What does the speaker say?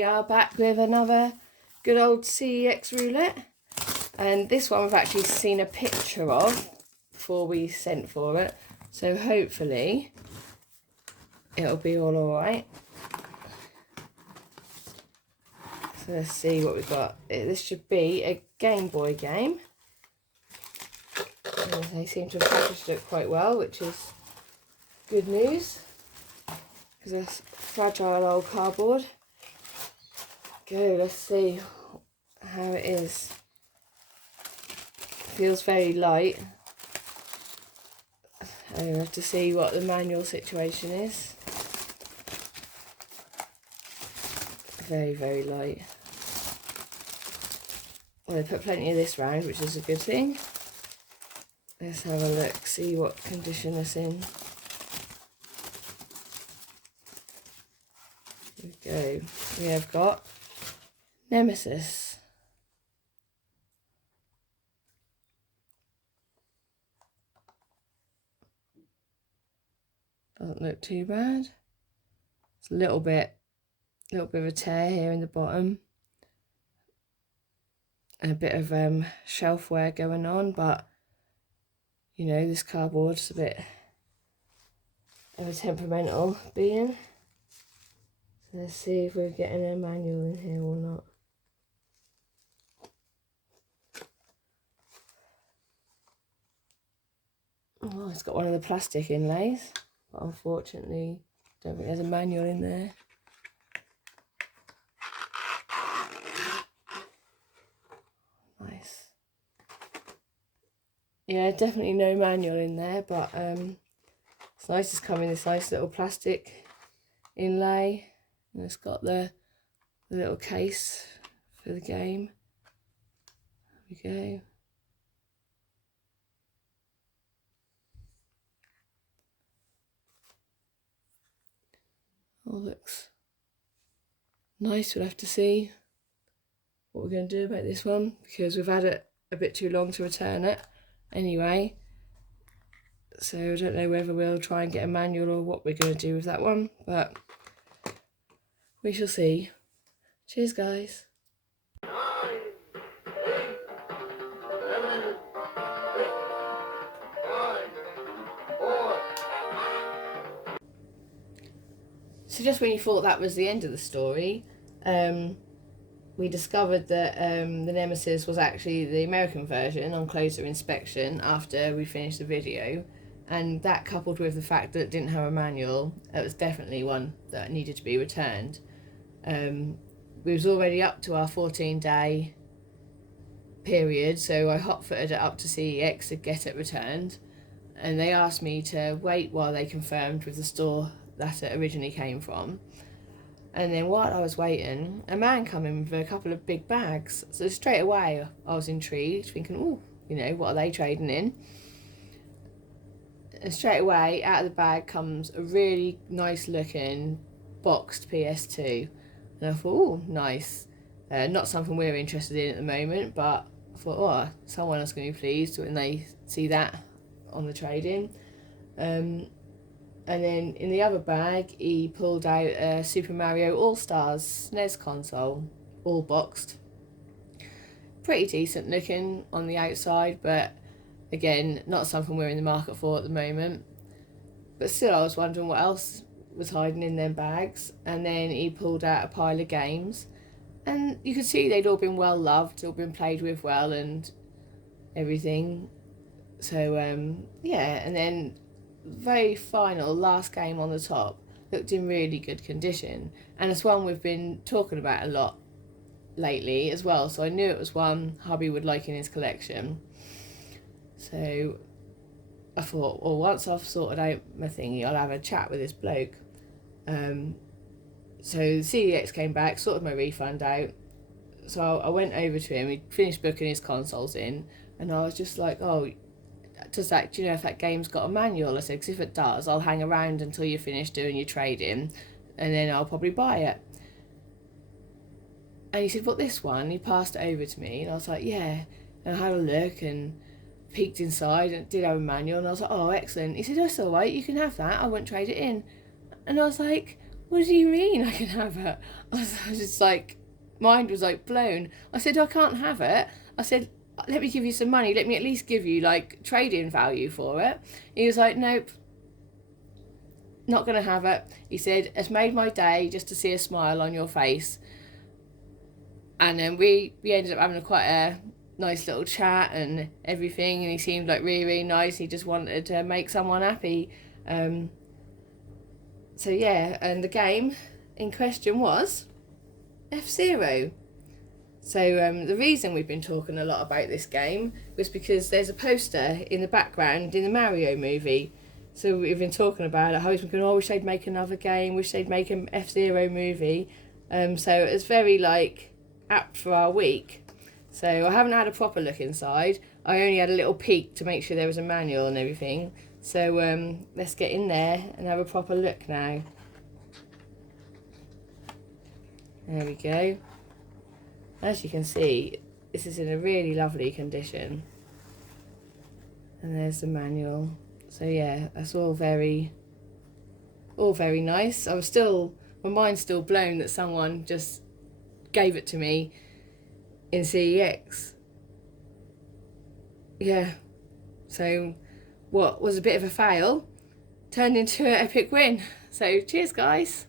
we are back with another good old CeX Roulette. And this one we've actually seen a picture of before we sent for it. So hopefully it'll be all alright. So let's see what we've got. This should be a Game Boy game. And they seem to have packaged it quite well, which is good news. Because it's fragile old cardboard. Go, let's see how it is. Feels very light. I have to see what the manual situation is. Very, very light. Well, they put plenty of this round, which is a good thing. Let's have a look, see what condition it's in. Here we go. We have got Nemesis. Doesn't look too bad. It's a little bit of a tear here in the bottom. And a bit of shelf wear going on, but you know, this cardboard's a bit of a temperamental being. So let's see if we're getting a manual in here or not. Oh, it's got one of the plastic inlays, but unfortunately, don't think there's a manual in there. Nice. Yeah, definitely no manual in there, but it's nice it's come in this nice little plastic inlay. And it's got the little case for the game. There we go. Oh, looks nice. We'll have to see what we're going to do about this one, because we've had it a bit too long to return it anyway. So I don't know whether we'll try and get a manual or what we're going to do with that one, but we shall see. Cheers, guys. So just when you thought that was the end of the story, we discovered that the Nemesis was actually the American version on closer inspection after we finished the video. And that, coupled with the fact that it didn't have a manual, it was definitely one that needed to be returned. We was already up to our 14-day period, so I hot-footed it up to CeX to get it returned. And they asked me to wait while they confirmed with the store that it originally came from. And then while I was waiting, a man come in with a couple of big bags. So straight away I was intrigued, thinking, oh, you know, what are they trading in? And straight away out of the bag comes a really nice looking boxed PS2. And I thought, oh, nice. Not something we're interested in at the moment, but I thought, oh, someone else going to be pleased when they see that on the trade-in. And then in the other bag, he pulled out a Super Mario All-Stars SNES console, all boxed. Pretty decent looking on the outside, but again, not something we're in the market for at the moment. But still, I was wondering what else was hiding in them bags. And then he pulled out a pile of games. And you could see they'd all been well loved, all been played with well and everything. So, yeah, and then very final last game on the top looked in really good condition, and it's one we've been talking about a lot lately as well, so I knew it was one hubby would like in his collection. So I thought, well, once I've sorted out my thingy, I'll have a chat with this bloke. So CeX came back, sorted my refund out, so I went over to him. He finished booking his consoles in, and I was just like, oh, do you know if that game's got a manual? I said, because if it does, I'll hang around until you finish doing your trade-in, and then I'll probably buy it. And he said, what, this one? He passed it over to me, and I was like, yeah. And I had a look and peeked inside, and it did have a manual, and I was like, oh, excellent. He said, that's all right, you can have that, I won't trade it in. And I was like, what do you mean I can have it? I was just like, mind was like blown. I said, I can't have it. I said, let me give you some money. Let me at least give you like trade-in value for it. He was like, nope, not going to have it. He said, it's made my day just to see a smile on your face. And then we ended up having quite a nice little chat and everything, and he seemed like really, really nice. He just wanted to make someone happy. So yeah, and the game in question was F-Zero. So the reason we've been talking a lot about this game was because there's a poster in the background in the Mario movie. So we've been talking about it, how he's going, oh, wish they'd make another game, wish they'd make an F-Zero movie. So it's very like apt for our week. So I haven't had a proper look inside. I only had a little peek to make sure there was a manual and everything. So let's get in there and have a proper look now. There we go. As you can see, this is in a really lovely condition. And there's the manual. So yeah, that's all very nice. My mind's still blown that someone just gave it to me in CEX. Yeah. So what was a bit of a fail turned into an epic win. So cheers, guys.